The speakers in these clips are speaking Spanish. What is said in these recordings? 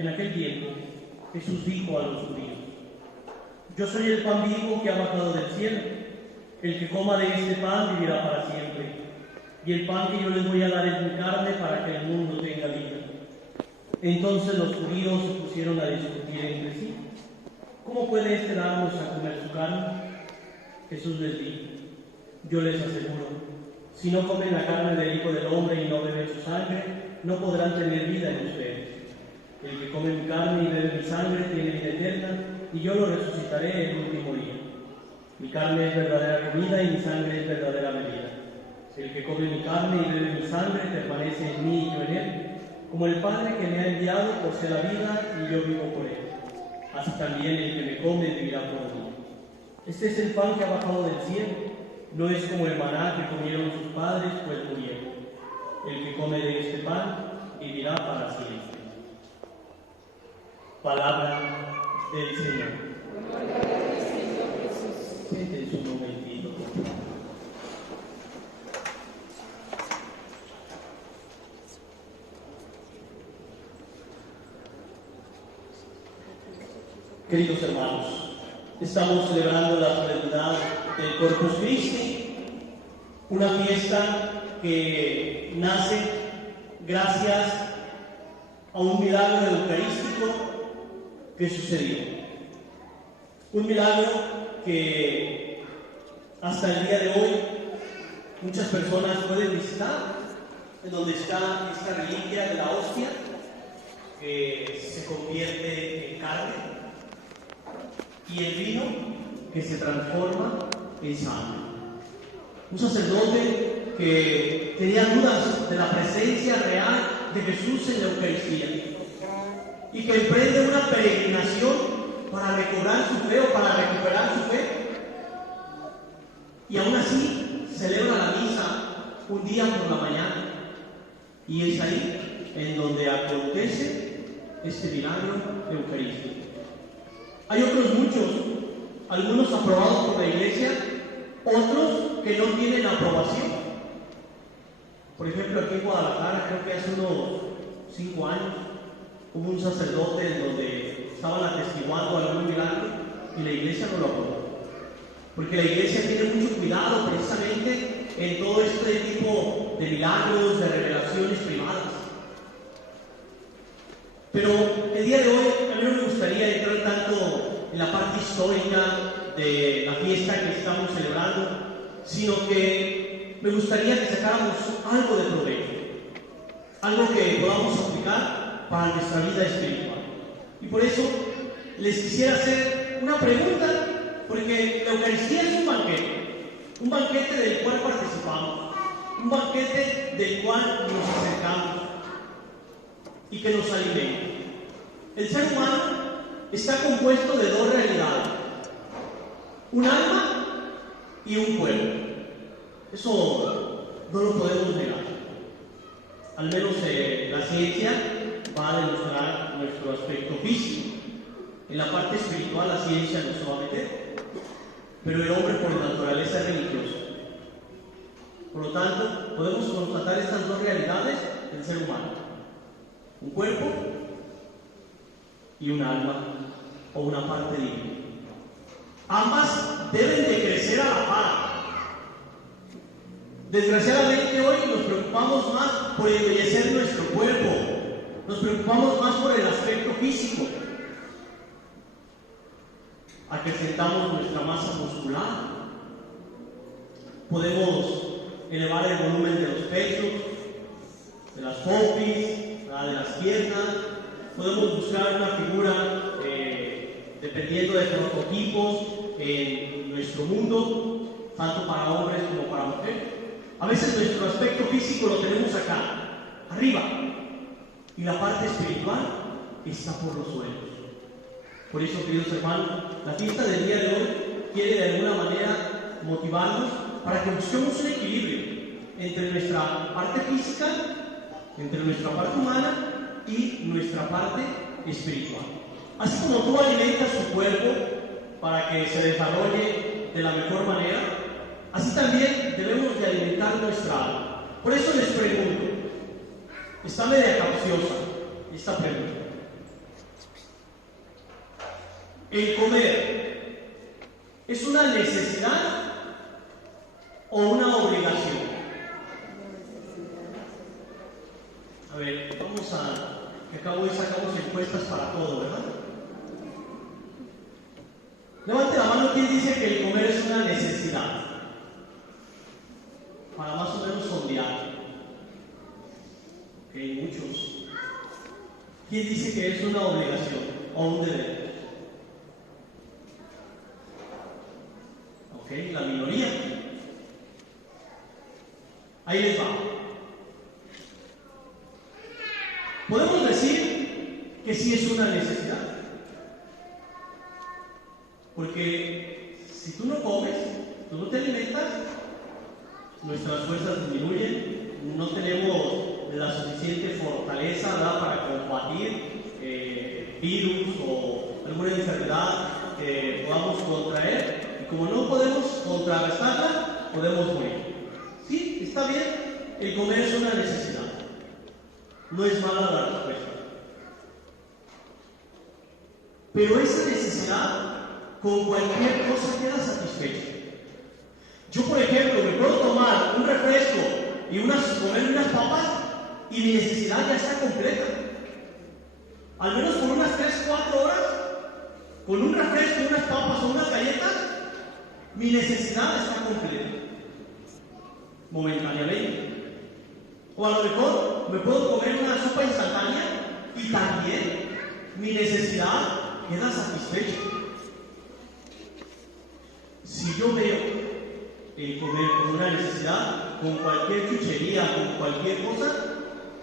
En aquel tiempo, Jesús dijo a los judíos: Yo soy el pan vivo que ha bajado del cielo. El que coma de este pan vivirá para siempre. Y el pan que yo les voy a dar es mi carne para que el mundo tenga vida. Entonces los judíos se pusieron a discutir entre sí: ¿Cómo puede éste darnos a comer su carne? Jesús les dijo: Yo les aseguro, si no comen la carne del Hijo del Hombre y no beben su sangre, no podrán tener vida en ustedes. El que come mi carne y bebe mi sangre tiene vida eterna, y yo lo resucitaré el último día. Mi carne es verdadera comida y mi sangre es verdadera bebida. El que come mi carne y bebe mi sangre permanece en mí y yo en él. Como el Padre que me ha enviado posee la vida y yo vivo por él, así también el que me come vivirá por mí. Este es el pan que ha bajado del cielo, no es como el maná que comieron sus padres, pues murieron. El que come de este pan vivirá para siempre. Palabra del Señor. Siéntense un momentito. Queridos hermanos, estamos celebrando la solemnidad del Corpus Christi, una fiesta que nace gracias a un milagro eucarístico que sucedió. Un milagro que hasta el día de hoy muchas personas pueden visitar, en donde está esta reliquia de la hostia que se convierte en carne, y el vino que se transforma en sangre. Un sacerdote que tenía dudas de la presencia real de Jesús en la Eucaristía y que emprende una peregrinación para recobrar su fe o para recuperar su fe, y aún así celebra la misa un día por la mañana, y es ahí en donde acontece este milagro eucarístico. Hay otros muchos, algunos aprobados por la Iglesia, otros que no tienen aprobación. Por ejemplo, aquí en Guadalajara, creo que hace unos 5 años, hubo un sacerdote en donde estaban atestiguando algún milagro y la Iglesia no lo aprobó. Porque la Iglesia tiene mucho cuidado precisamente en todo este tipo de milagros, de revelaciones privadas. Pero el día de hoy a mí no me gustaría entrar tanto en la parte histórica de la fiesta que estamos celebrando, sino que me gustaría que sacáramos algo de provecho, algo que podamos aplicar para nuestra vida espiritual. Y por eso les quisiera hacer una pregunta, porque la Eucaristía es un banquete del cual participamos, un banquete del cual nos acercamos y que nos alimenta. El ser humano está compuesto de dos realidades: un alma y un cuerpo. Eso no lo podemos negar. Al menos la ciencia va a demostrar nuestro aspecto físico. En la parte espiritual la ciencia no se va a meter, pero el hombre por naturaleza es religioso. Por lo tanto, podemos constatar estas dos realidades del ser humano: un cuerpo y un alma, o una parte divina. Ambas deben de crecer a la par. Desgraciadamente hoy nos preocupamos más por embellecer nuestro cuerpo, nos preocupamos más por el aspecto físico, acrecentamos nuestra masa muscular, podemos elevar el volumen de los pechos, de las popis, de las piernas, podemos buscar una figura dependiendo de prototipos en nuestro mundo, tanto para hombres como para mujeres. A veces nuestro aspecto físico lo tenemos acá, arriba, y la parte espiritual está por los suelos. Por eso, queridos hermanos, la fiesta del día de hoy quiere de alguna manera motivarnos para que busquemos un equilibrio entre nuestra parte física, entre nuestra parte humana y nuestra parte espiritual. Así como tú alimentas tu cuerpo para que se desarrolle de la mejor manera, así también debemos de alimentar nuestra alma. Por eso les pregunto, está media capciosa esta pregunta: ¿El comer es una necesidad o una obligación? A ver, vamos a... que acabo de sacamos encuestas para todo, ¿verdad? Levante la mano quien dice que el comer es una necesidad. Para más o menos sondear. Ok, muchos. ¿Quién dice que es una obligación o un deber? Ok, la minoría. Ahí les va. Podemos decir que sí es una necesidad. Porque si tú no comes, tú no te alimentas, nuestras fuerzas disminuyen, no tenemos la suficiente fortaleza, ¿verdad?, para combatir virus o alguna enfermedad que podamos contraer. Y como no podemos contrarrestarla, podemos morir. Sí, está bien, el comer es una necesidad. No es mala la respuesta. Pero esa necesidad con cualquier cosa queda satisfecha. Yo, por ejemplo, me puedo tomar un refresco y comer unas papas y mi necesidad ya está completa. Al menos por unas 3-4 horas, con un refresco, unas papas o unas galletas, mi necesidad está completa. Momentáneamente. O a lo mejor me puedo comer una sopa instantánea y también mi necesidad queda satisfecha. Si yo veo el comer como una necesidad, con cualquier chuchería, con cualquier cosa,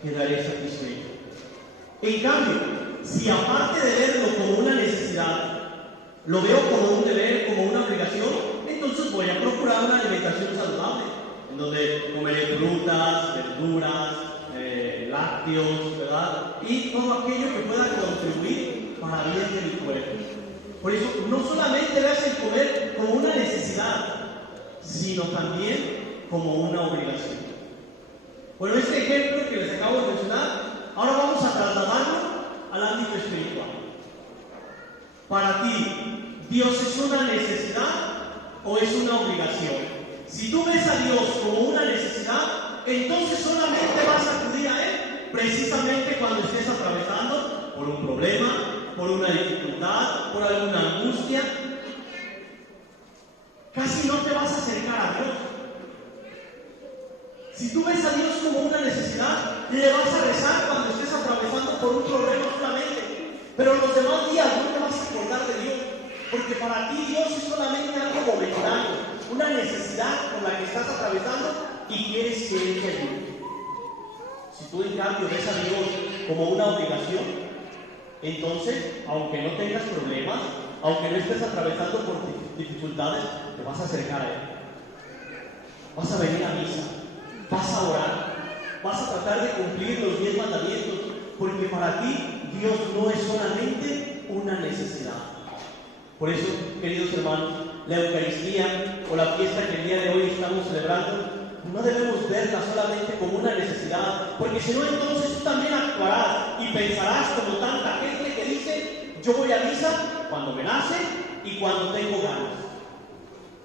quedaré satisfecho. En cambio, si aparte de verlo como una necesidad, lo veo como un deber, como una obligación, entonces voy a procurar una alimentación saludable, en donde comeré frutas, verduras, lácteos, ¿verdad? Y todo aquello que pueda contribuir para el bien de mi cuerpo. Por eso, no solamente veas el comer como una necesidad, sino también como una obligación. Bueno, este ejemplo que les acabo de mencionar, ahora vamos a trasladarlo al ámbito espiritual. Para ti, ¿Dios es una necesidad o es una obligación? Si tú ves a Dios como una necesidad, entonces solamente vas a acudir a Él precisamente cuando estés atravesando por un problema, por una dificultad, por alguna angustia. Casi no te vas a acercar a Dios. Si tú ves a Dios como una necesidad, le vas a rezar cuando estés atravesando por un problema solamente. Pero los demás días no te vas a acordar de Dios, porque para ti Dios es solamente algo momentáneo, una necesidad con la que estás atravesando y quieres que Él te ayude. Si tú en cambio ves a Dios como una obligación, entonces, aunque no tengas problemas, aunque no estés atravesando por dificultades, te vas a acercar a Él. Vas a venir a misa, vas a orar, vas a tratar de cumplir los 10 mandamientos, porque para ti Dios no es solamente una necesidad. Por eso, queridos hermanos, la Eucaristía o la fiesta que el día de hoy estamos celebrando, no debemos verla solamente como una necesidad, porque si no, entonces tú también actuarás y pensarás como tanta gente que dice: yo voy a misa cuando me nace y cuando tengo ganas.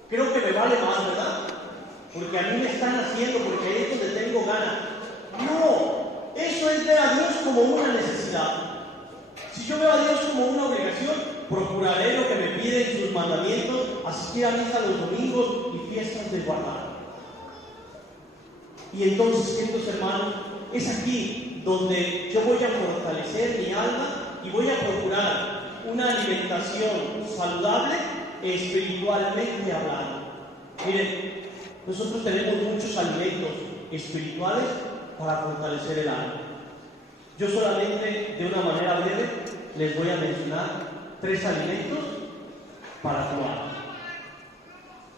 Creo que me vale más, ¿verdad? Porque a mí me están haciendo, porque ahí es donde tengo ganas. No, eso es ver a Dios como una necesidad. Si yo veo a Dios como una obligación, procuraré lo que me piden sus mandamientos, asistir a misa los domingos y fiestas de guardar. Y entonces, queridos hermanos, es aquí donde yo voy a fortalecer mi alma y voy a procurar una alimentación saludable espiritualmente hablando. Miren, nosotros tenemos muchos alimentos espirituales para fortalecer el alma. Yo solamente, de una manera breve, les voy a mencionar 3 alimentos para tu alma.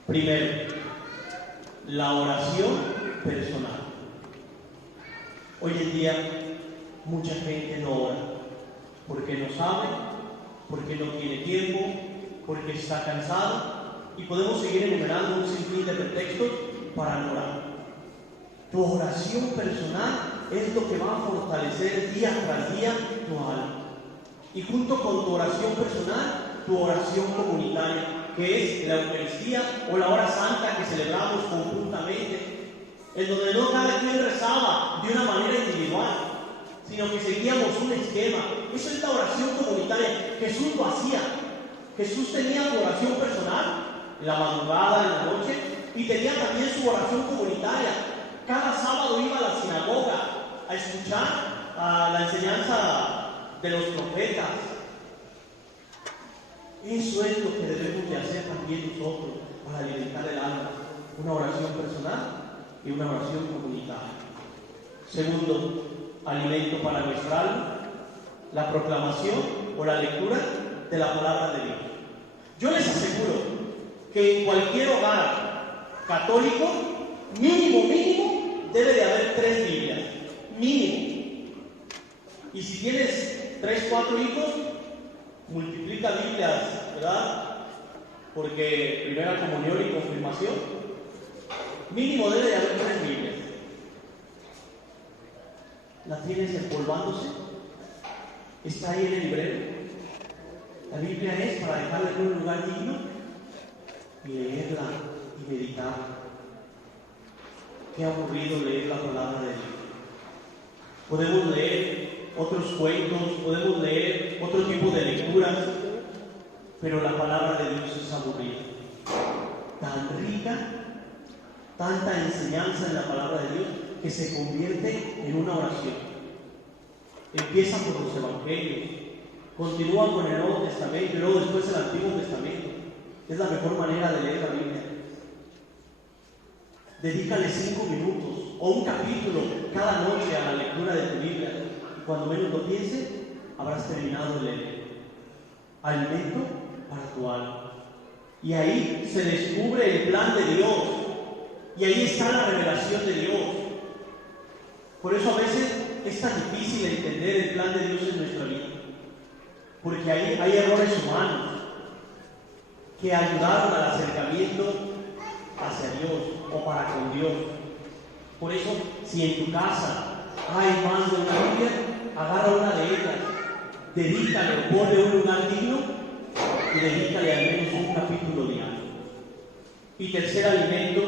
Primero, la oración personal. Hoy en día mucha gente no ora porque no sabe, porque no tiene tiempo, porque está cansado, y podemos seguir enumerando un sinfín de pretextos para no orar. Tu oración personal es lo que va a fortalecer día tras día tu alma. Y junto con tu oración personal tu oración comunitaria, que es la Eucaristía o la hora santa que celebramos conjuntamente, en donde no cada quien rezaba de una manera individual, sino que seguíamos un esquema. Eso es la oración comunitaria. Jesús lo hacía. Jesús tenía su oración personal, en la madrugada, en la noche, y tenía también su oración comunitaria. Cada sábado iba a la sinagoga a escuchar la enseñanza de los profetas. Eso es lo que debemos de hacer también nosotros para alimentar el alma. Una oración personal y una oración comunitaria. Segundo alimento para nuestra alma, la proclamación o la lectura de la palabra de Dios. Yo les aseguro que en cualquier hogar católico, mínimo, debe de haber 3 Biblias. Mínimo. Y si tienes 3, 4 hijos, multiplica Biblias, ¿verdad? Porque primera comunión y confirmación, mínimo debe de haber 3 Biblias. ¿La tienes empolvándose? ¿Está ahí en el librero? La Biblia es para dejarla en un lugar digno y leerla y meditarla. Qué aburrido leer la palabra de Dios. Podemos leer otros cuentos, podemos leer otro tipo de lecturas, pero la palabra de Dios es aburrida. Tan rica, tanta enseñanza en la palabra de Dios, que se convierte en una oración. Empieza por los evangelios, continúa con el Nuevo Testamento y luego después el Antiguo Testamento. Es la mejor manera de leer la Biblia. Dedícale 5 minutos o un capítulo cada noche a la lectura de tu Biblia. Y cuando menos lo pienses, habrás terminado de leer. Alimento para tu alma. Y ahí se descubre el plan de Dios. Y ahí está la revelación de Dios. Por eso a veces es tan difícil entender el plan de Dios en nuestra vida. Porque hay errores humanos que ayudaron al acercamiento hacia Dios o para con Dios. Por eso, si en tu casa hay más de una Biblia, agarra una de ellas, dedícale, ponle un lugar digno y dedícale al menos un capítulo diario. Y tercer alimento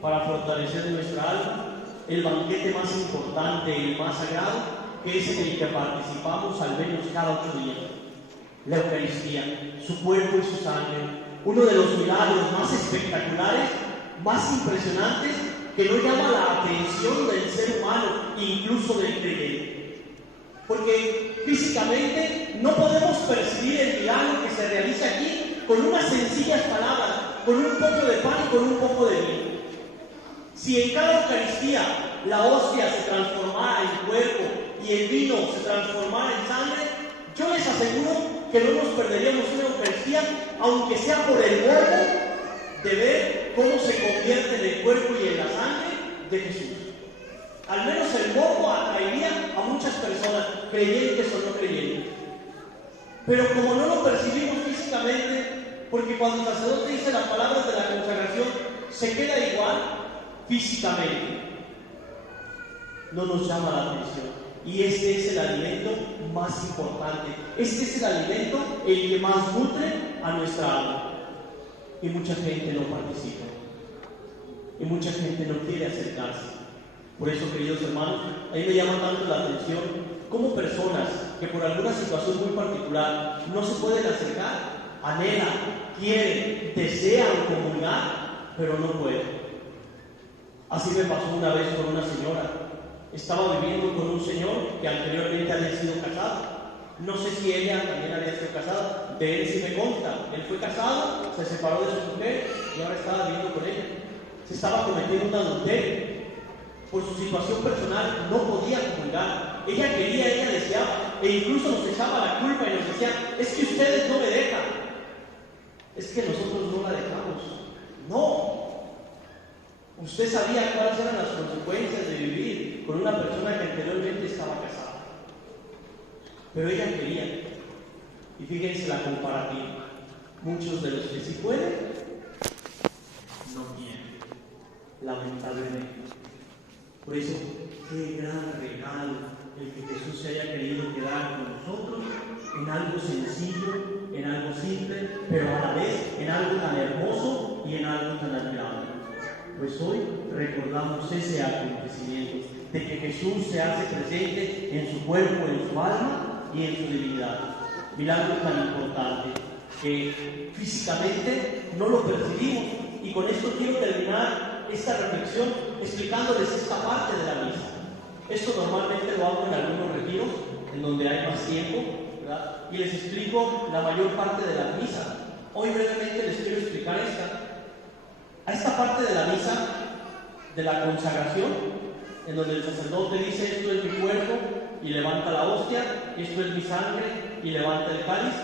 para fortalecer nuestra alma, el banquete más importante y el más sagrado, que es en el que participamos al menos cada 8 días. La Eucaristía, su cuerpo y su sangre, uno de los milagros más espectaculares, más impresionantes, que no llama la atención del ser humano, incluso del creyente. Porque físicamente no podemos percibir el milagro que se realiza aquí con unas sencillas palabras, con un poco de pan y con un poco de vino. Si en cada Eucaristía la hostia se transformara en cuerpo y el vino se transformara en sangre, yo les aseguro que no nos perderíamos una Eucaristía, aunque sea por el morbo de ver cómo se convierte en el cuerpo y en la sangre de Jesús. Al menos el morbo atraería a muchas personas, creyentes o no creyentes. Pero como no lo percibimos físicamente, porque cuando el sacerdote dice las palabras de la consagración, se queda igual físicamente, no nos llama la atención. Y este es el alimento más importante. Este es el alimento el que más nutre a nuestra alma. Y mucha gente no participa. Y mucha gente no quiere acercarse. Por eso, queridos hermanos, a mí me llama tanto la atención cómo personas que por alguna situación muy particular no se pueden acercar, anhelan, quieren, desean comulgar, pero no pueden. Así me pasó una vez con una señora. Estaba viviendo con un señor que anteriormente había sido casado. No sé si ella también había sido casada. De él sí me consta. Él fue casado, se separó de su mujer y ahora estaba viviendo con ella. Se estaba cometiendo un adulterio. Por su situación personal no podía comulgar. Ella quería, ella deseaba, e incluso nos echaba la culpa y nos decía: es que ustedes no me dejan. Es que nosotros no la dejamos. No. Usted sabía cuáles eran las consecuencias de vivir con una persona que anteriormente estaba casada. Pero ella quería. Y fíjense la comparativa. Muchos de los que sí pueden, no quieren. Lamentablemente. Por eso, qué gran regalo el que Jesús se haya querido quedar con nosotros en algo sencillo, en algo simple, pero a la vez en algo tan hermoso y en algo tan admirable. Pues hoy recordamos ese acontecimiento de que Jesús se hace presente en su cuerpo, en su alma y en su divinidad. Milagro tan importante que físicamente no lo percibimos. Y con esto quiero terminar esta reflexión explicándoles esta parte de la misa. Esto normalmente lo hago en algunos retiros, en donde hay más tiempo, ¿verdad? Y les explico la mayor parte de la misa. Hoy brevemente les quiero explicar a esta parte de la misa, de la consagración, en donde el sacerdote dice: esto es mi cuerpo, y levanta la hostia, esto es mi sangre, y levanta el cáliz.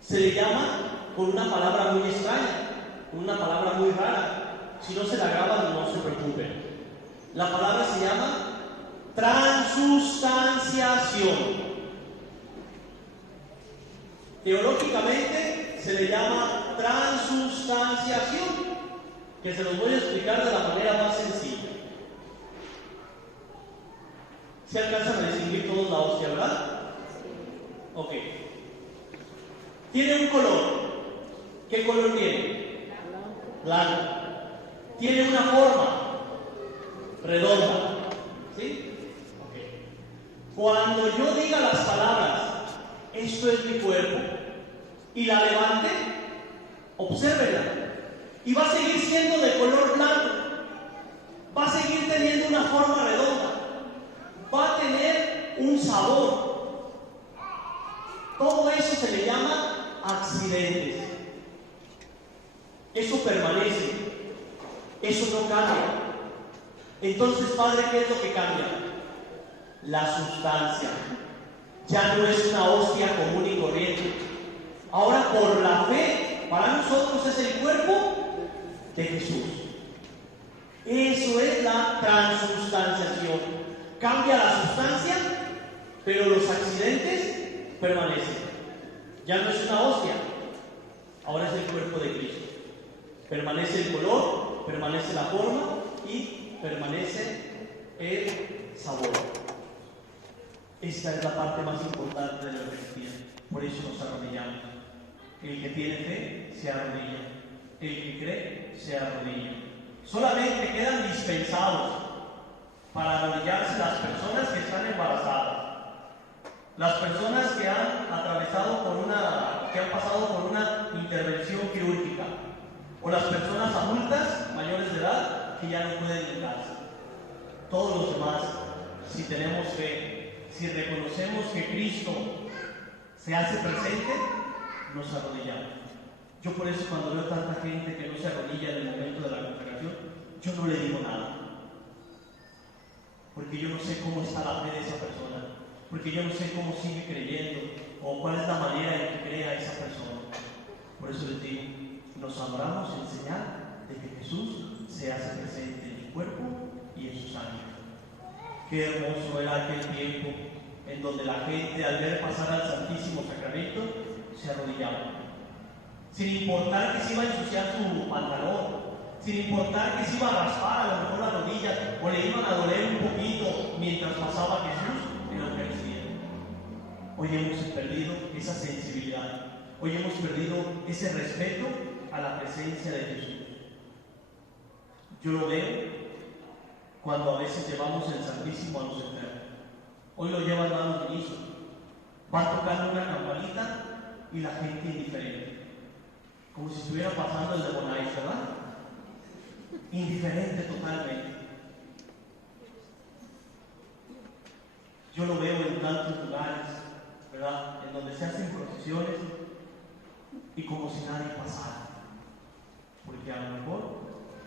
Se le llama con una palabra muy extraña, con una palabra muy rara. Si no se la graban, no se preocupen. La palabra se llama transustanciación. Teológicamente se le llama transustanciación, que se los voy a explicar de la manera más sencilla. ¿Se alcanzan a distinguir todos la hostia, verdad? Ok. Tiene un color. ¿Qué color tiene? Blanco. Tiene una forma redonda. ¿Sí? Ok. Cuando yo diga las palabras, esto es mi cuerpo, y la levante, obsérvenla. Y va a seguir siendo de color blanco. Va a seguir teniendo una forma redonda. Va a tener un sabor. Todo eso se le llama accidentes. Eso permanece. Eso no cambia. Entonces, Padre, ¿qué es lo que cambia? La sustancia. Ya no es una hostia común y corriente. Ahora, por la fe, para nosotros es el cuerpo de Jesús. Eso es la transustanciación. Cambia la sustancia, pero los accidentes permanecen. Ya no es una hostia, ahora es el cuerpo de Cristo. Permanece el color, permanece la forma y permanece el sabor. Esta es la parte más importante de la Eucaristía. Por eso nos arrodillamos. El que tiene fe se arrodilla. El que cree se arrodilla. Solamente quedan dispensados para arrodillarse las personas que están embarazadas, las personas que han que han pasado por una intervención quirúrgica, o las personas adultas mayores de edad que ya no pueden negarse. Todos los demás, si tenemos fe, si reconocemos que Cristo se hace presente, nos arrodillamos. Yo por eso cuando veo tanta gente que no se arrodilla en el momento de la consagración, yo no le digo nada. Porque yo no sé cómo está la fe de esa persona. Porque yo no sé cómo sigue creyendo o cuál es la manera en que crea esa persona. Por eso les digo, nos adoramos en señal de que Jesús se hace presente en su cuerpo y en su sangre. Qué hermoso era aquel tiempo en donde la gente, al ver pasar al Santísimo Sacramento, se arrodillaba. Sin importar que se iba a ensuciar su pantalón, sin importar que se iba a raspar a lo mejor las rodillas o le iban a doler un poquito mientras pasaba Jesús en la Eucaristía. Hoy hemos perdido esa sensibilidad. Hoy hemos perdido ese respeto a la presencia de Jesús. Yo lo veo cuando a veces llevamos el Santísimo a los enfermos. Hoy lo llevan manos ministros. Va tocando una campanita y la gente indiferente. Como si estuviera pasando el de Bonais, ¿verdad? Indiferente totalmente. Yo lo veo en tantos lugares, ¿verdad? En donde se hacen procesiones y como si nadie pasara. Porque a lo mejor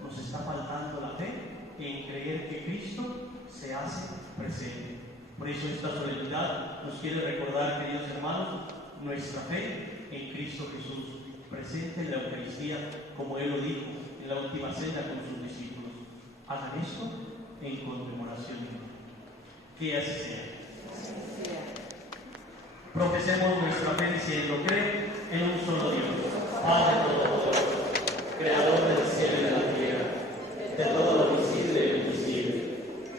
nos está faltando la fe en creer que Cristo se hace presente. Por eso esta solemnidad nos quiere recordar, queridos hermanos, nuestra fe en Cristo Jesús, presente en la Eucaristía, como Él lo dijo en la última cena con sus discípulos. Hagan esto en conmemoración de mí. Que así sea. Profesemos nuestra fe diciendo: creo en un solo Dios, Padre Todopoderoso, Creador del cielo y de la tierra, de todo lo visible y lo invisible.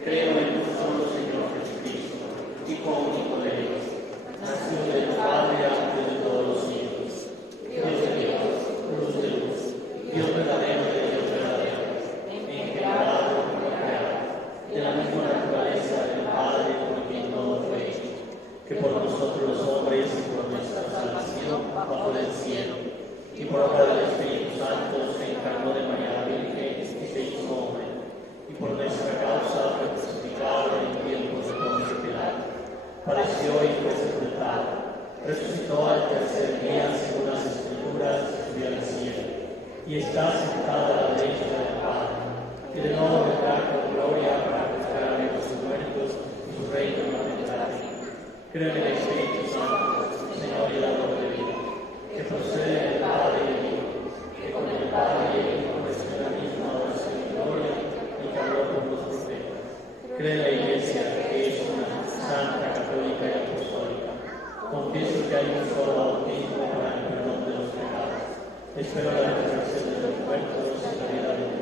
Creo en un solo Señor Jesucristo, Hijo único de Dios, nacido de tu Padre antes de y por obra del Espíritu Santo se encarnó de María la Virgen y se hizo hombre, y por nuestra causa fue crucificado en tiempos de Poncio Pilato. Padeció y fue sepultado, resucitó al tercer día según las Escrituras, subió al cielo, y está sentado a la derecha del Padre, y de nuevo vendrá con gloria para juzgar a los muertos y su reino no tendrá fin. Creo en el Espíritu Santo, Señor y dador de vida, que procede del Padre y del Hijo, que con el Padre y el Hijo recibe la misma oración y gloria, y que habló por los profetas. Creo en la Iglesia, que es una, santa, católica y apostólica. Confieso que hay un solo bautismo para el perdón de los pecados. Espero la resurrección de los muertos y la vida de